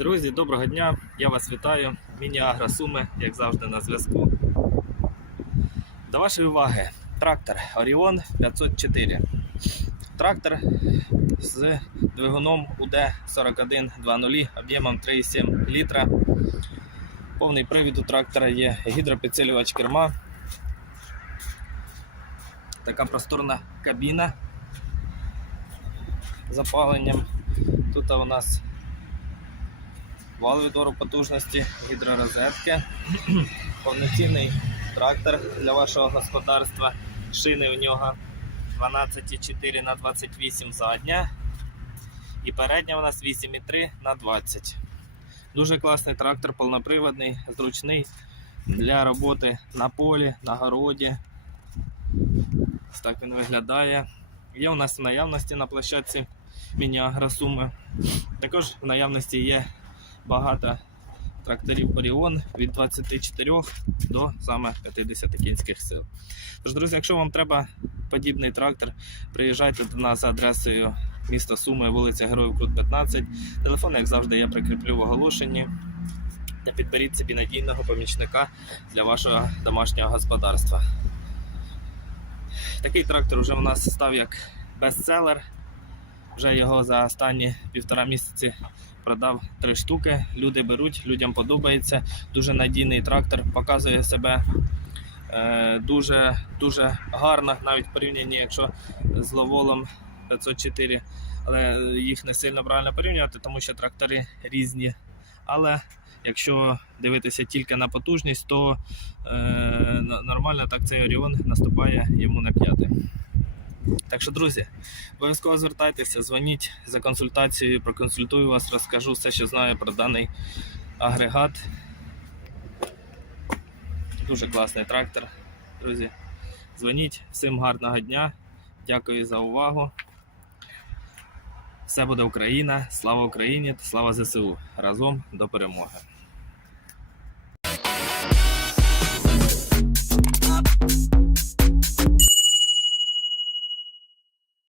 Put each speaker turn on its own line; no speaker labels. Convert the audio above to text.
Друзі, доброго дня! Я вас вітаю. Міні-Агра Суми, як завжди, на зв'язку. До вашої уваги, трактор Orion 504. Трактор з двигуном ud 4120 об'ємом 3,7 літра. Повний привід у трактора є гідропідсилювач керма. Така просторна кабіна з запаленням. Тут у нас вал відору потужності гідророзетки, повноцінний трактор для вашого господарства, шини у нього 12,4 на 28 задня. І передня у нас 8,3 на 20. Дуже класний трактор, повноприводний, зручний для роботи на полі, на городі. так він виглядає. Є у нас в наявності на площадці міні-агросуми. Також в наявності є багато тракторів Оріон від 24 до саме 50 кінських сил. Тож, друзі, якщо вам треба подібний трактор, приїжджайте до нас за адресою міста Суми, вулиця Героїв Крут 15. Телефон, як завжди, я прикріплю в оголошенні. Та підберіть собі надійного помічника для вашого домашнього господарства. Такий трактор вже у нас став як бестселер. Вже його за останні півтора місяці продав три штуки. Люди беруть, людям подобається. Дуже надійний трактор, показує себе е, дуже дуже гарно, навіть в порівнянні, якщо з ловолом 504, але їх не сильно правильно порівнювати, тому що трактори різні. Але якщо дивитися тільки на потужність, то е, нормально так цей Оріон наступає йому на п'яти. Так що, друзі, обов'язково звертайтеся, дзвоніть за консультацією, проконсультую вас, розкажу все, що знаю про даний агрегат. Дуже класний трактор, друзі. Дзвоніть, всім гарного дня. Дякую за увагу. Все буде Україна, слава Україні, слава ЗСУ. Разом до перемоги.